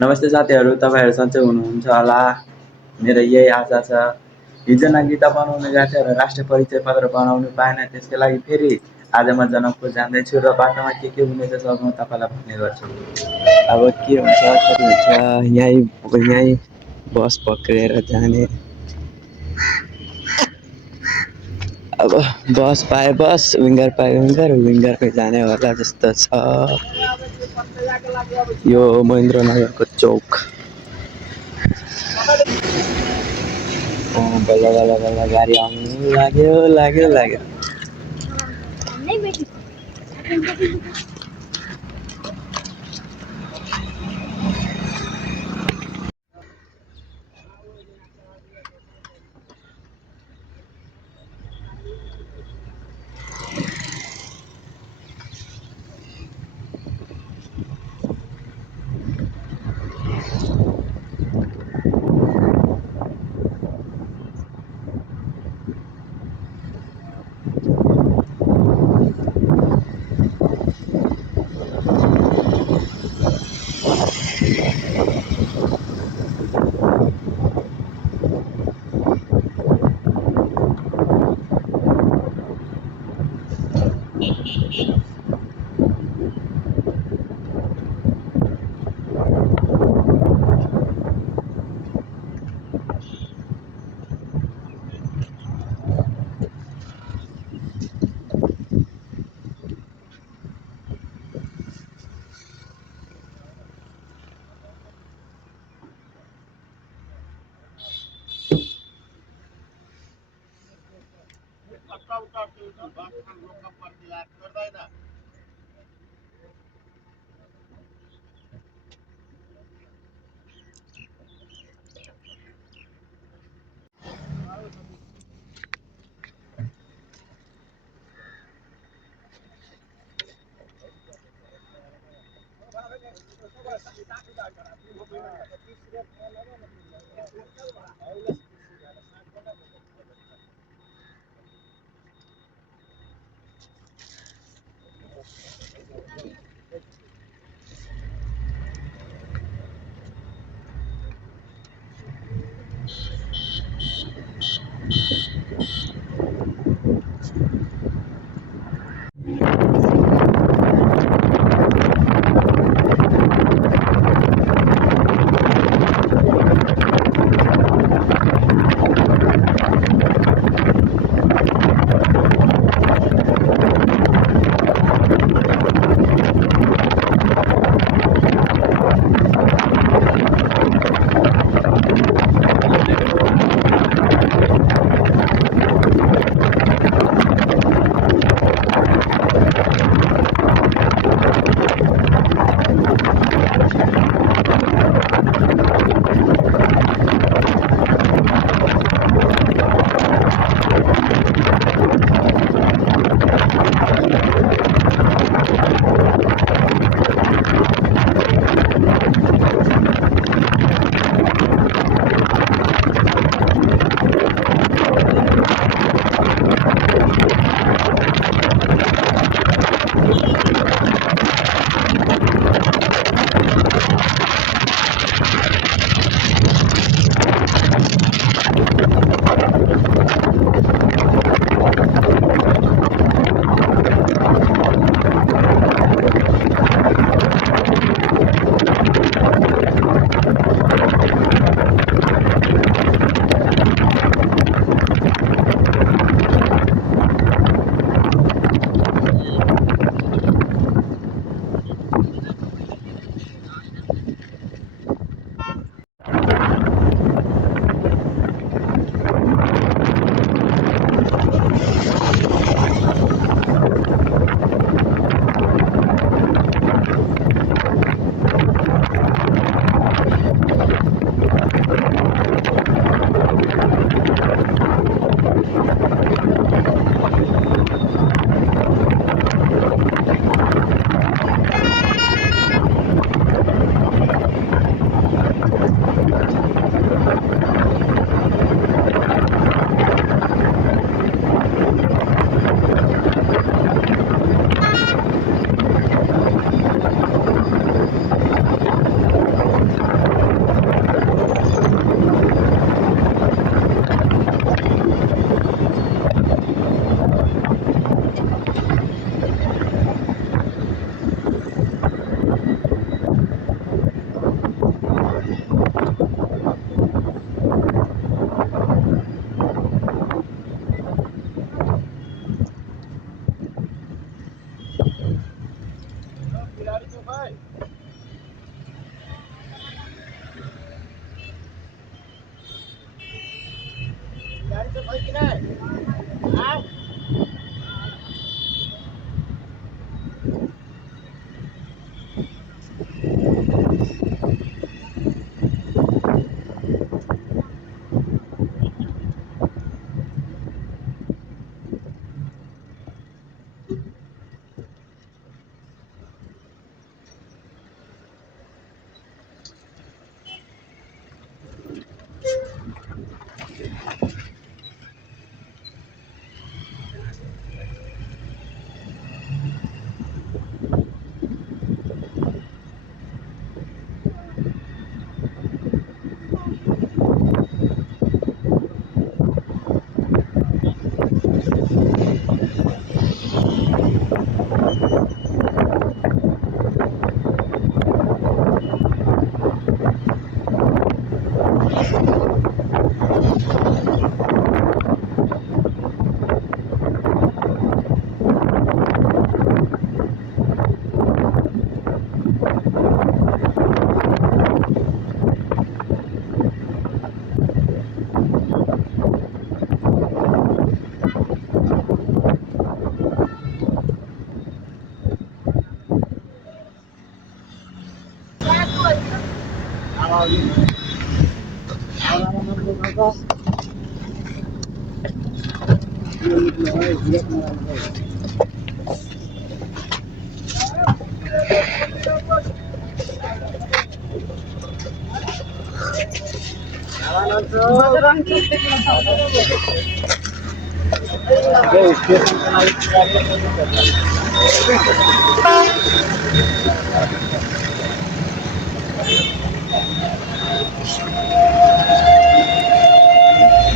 नमस्ते साथीहरू, तपाईँहरू सन्चै हुनुहुन्छ होला। मेरो यही आशा छ। हिजो न गीता बनाउनु गएको थियो र राष्ट्रिय परिचय पत्र बनाउनु पाएन। त्यसको लागि फेरि आज म जनकपुर जाँदैछु र बाटोमा के हुनेछ सब म तपाईँलाई भन्ने गर्छु। अब के हुन्छ कति हुन्छ, यहीँ बस पक्रेर जाने। अब बस पाए बस, विङ्गर पाए विङ्गर, विङ्गरमै जाने होला जस्तो छ। यो महेन्द्रनगरको चौक। बल्ल बल्ल बल्ल गाडी आउनु लाग्यो।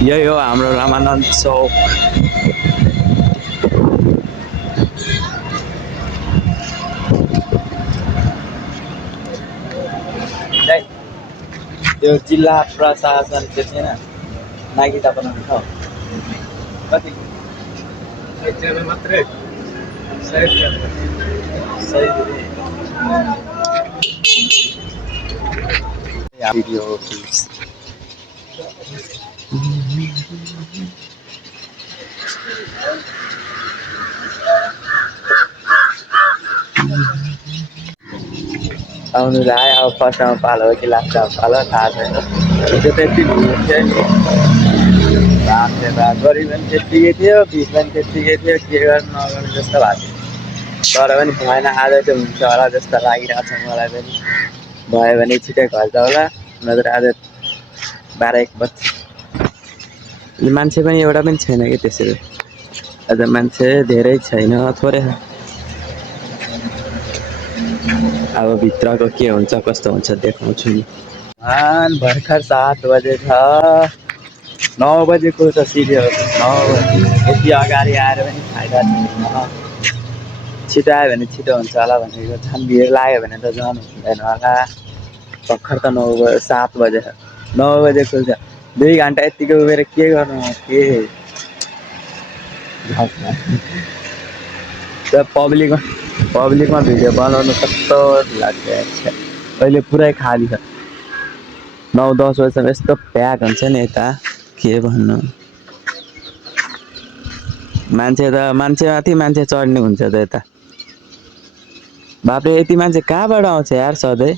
यही हो हाम्रो रामानन्द चौक। त्यो जिल्ला प्रशासन त्यो थिएन नागिता बनाउने ठाउँ कति एकजना मात्रै सही भिडियो आउनु आयो। अब फर्स्टमा पालो हो कि लास्टमा पालो थाहा छैन। हिजो त्यति भिड थियो नि, गरी पनि त्यत्तिकै थियो, भिड पनि त्यत्तिकै थियो, के गर्नु नगर्नु जस्तो भएको थियो। तर पनि भएन, आज चाहिँ हुन्छ होला जस्तो लागिरहेको छ मलाई पनि। भयो भने छिटै घर जाउँला, नत्र आज 12-1 बज्छ। मान्छे पनि एउटा पनि छैन कि त्यसरी, आज मान्छे धेरै छैन, थोरै। अब भित्रको के हुन्छ कस्तो हुन्छ देखाउँछु नि। भर्खर 7 बजे छ, 9 बजे खुल्छ सिरियल। 9 बजे यति अगाडि आएर पनि फाइदा छैन। छिटो आयो भने छिटो हुन्छ होला भनेको, झन् भिड लाग्यो भने त झन् हुँदैन होला। भर्खर त 7 बजे 9 बजे खुल्छ। 2 घन्टा यतिको उभिएर के गर्नु के पब्लिकमा भिडियो बनाउनु कस्तो लाग्छ। अहिले पुरै खाली छ। 9-10 बजीसम्म यस्तो प्याक हुन्छ नि यता, के भन्नु। मान्छेमाथि मान्छे चढ्ने हुन्छ त यता। बाप्रे, यति मान्छे कहाँबाट आउँछ यार सधैँ।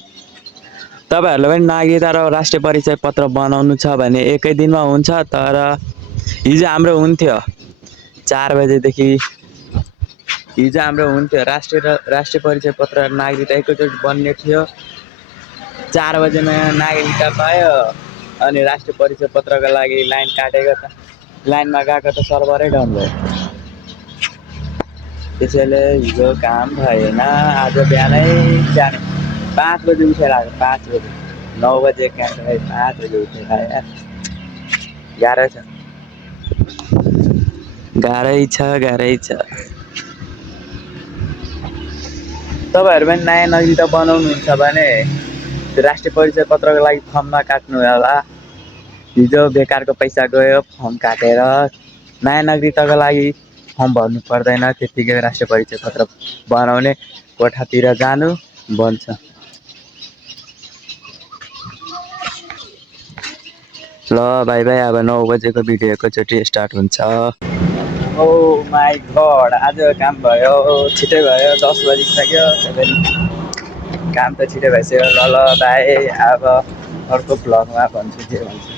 तपाईँहरूलाई पनि नागरिकता र राष्ट्रिय परिचय पत्र बनाउनु छ भने एकै दिनमा हुन्छ। तर हिजो हाम्रो हुन्थ्यो 4 बजेदेखि। हिजो हाम्रो हुन्थ्यो राष्ट्रिय परिचय पत्र नागरिकता एकैचोटि बन्ने थियो। 4 बजेमा नागरिकता पायो अनि राष्ट्रिय परिचय पत्रको लागि लाइन काटेको त, लाइनमा गएको त सर्भरै डाउन भयो। त्यसैले हिजो काम भएन। आज बिहानै जाने 5 बजे उठेर आएको। 5 बजे 9 बजे काम भयो, 5 बजे उठेर आयो। गाह्रै छ। तपाईँहरू पनि नयाँ नागरिकता बनाउनुहुन्छ भने राष्ट्रिय परिचय पत्रको लागि फर्म नकाट्नु होला। हिजो बेकारको पैसा गयो फर्म काटेर। नयाँ नागरिकताको लागि फर्म भर्नु पर्दैन, त्यत्तिकै राष्ट्रिय परिचय पत्र बनाउने कोठातिर जानु बन्छ। ल भाइ भाइ अब 9 बजेको भिडियो एकैचोटि स्टार्ट हुन्छ। ओ माई गड आज काम भयो, छिटै भयो, 10 बजिसक्यो। काम त छिटै भइसक्यो। ल ल भाइ अब अर्को भ्लगमा भन्छु के भन्छ।